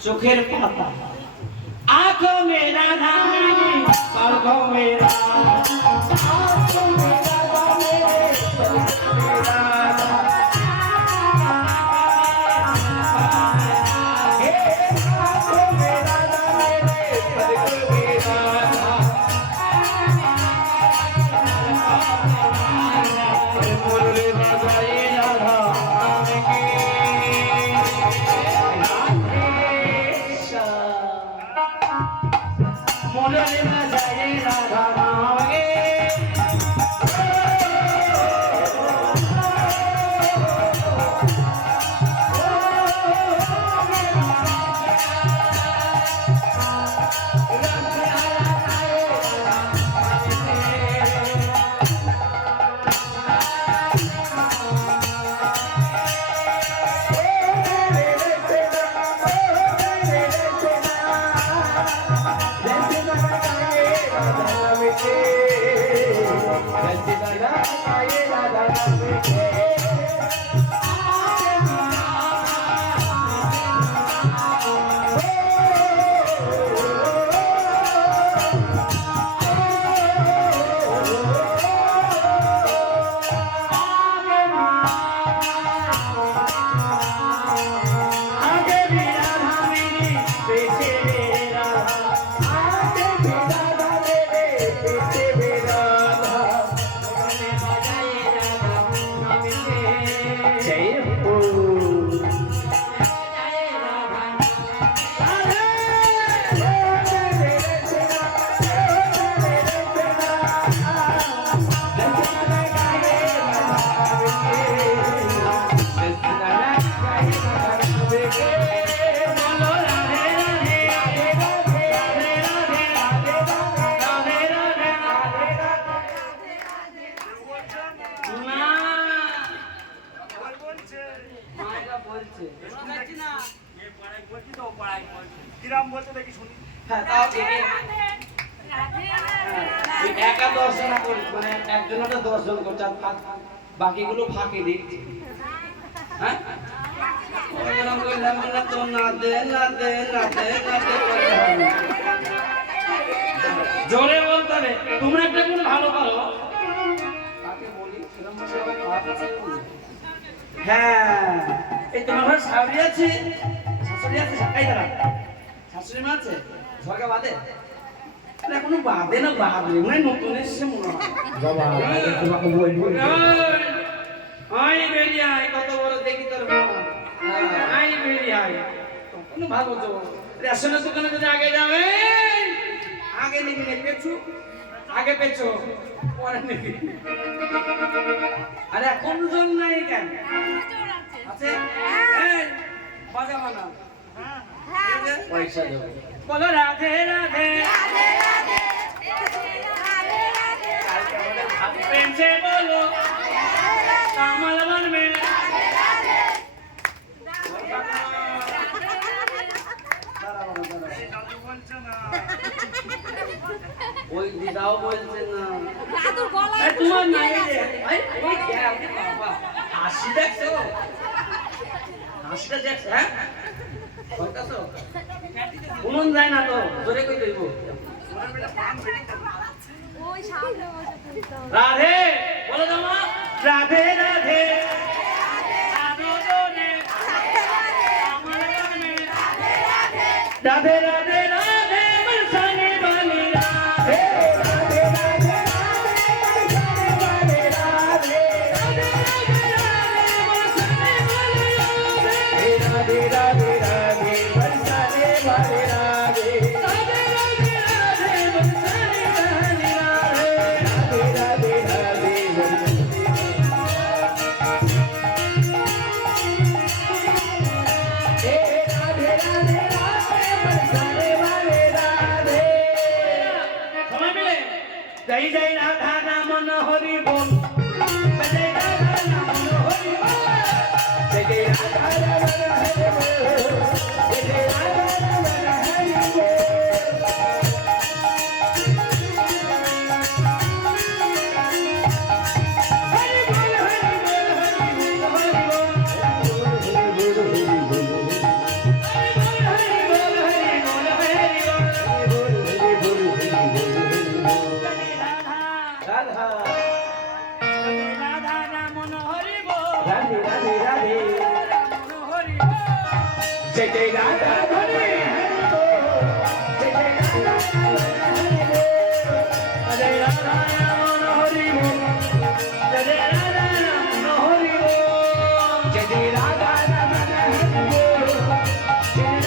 चोखेर पाता आंखों में राधा मेरी पलकों में आंखों में राधा मेरे पलकों में राधा आंखों में राधा मेरे पलकों में राधा मुरली बजाए राधा मुरली बजाए राधा नाम गे বাকিগুলো ফাঁকি দিচ্ছে হ্যাঁ ওরকম কইলাম না তো না দে না দে না দে না দে জোরে বলতে হবে তোমরা একটা গুণ ভালো পারো কাকে বলি সেরকম হ্যাঁ এই তোমার ঘর শাশুড়ি আছে এই দাঁড়া শাশুড়ি মা আছে ঝগড়া বাদে এখনো বাদে না বাদে মানে নতুন এসেছে মনে হয় বাবা তোমাকে বলবো আই বেরিয়ে আয় কত বড় দেখি তোর মা আই বেরিয়ে আয় কোনো ভালো তো রেশনের দোকানে যদি আগে যাবে আগে নিবি না পেছু আগে পেছো পরে নিবি আরে কোন জন নাই কেন আছে এই বাজা বানা হ্যাঁ পয়সা দেব বলো রাধে রাধে রাধে রাধে রাধে রাধে प्रेम से बोलो कमल वन में राधे राधे ওই দিদাও বলছে না দাদু গলা তোমার নাই রে ভাই ওই क्या বাবা হাসি দেখছো হাসিটা দেখছ হ্যাঁ কইতাছো মন যায় না তো জোরে কই দেব ওই সামনে বসে রাধে বলো জামা রাধে রাধে রাধে রাধে রাধে बरसाने वाली राधे राधे राधे राधे बरसाने वाली राधे राधे জয় জয় রাধা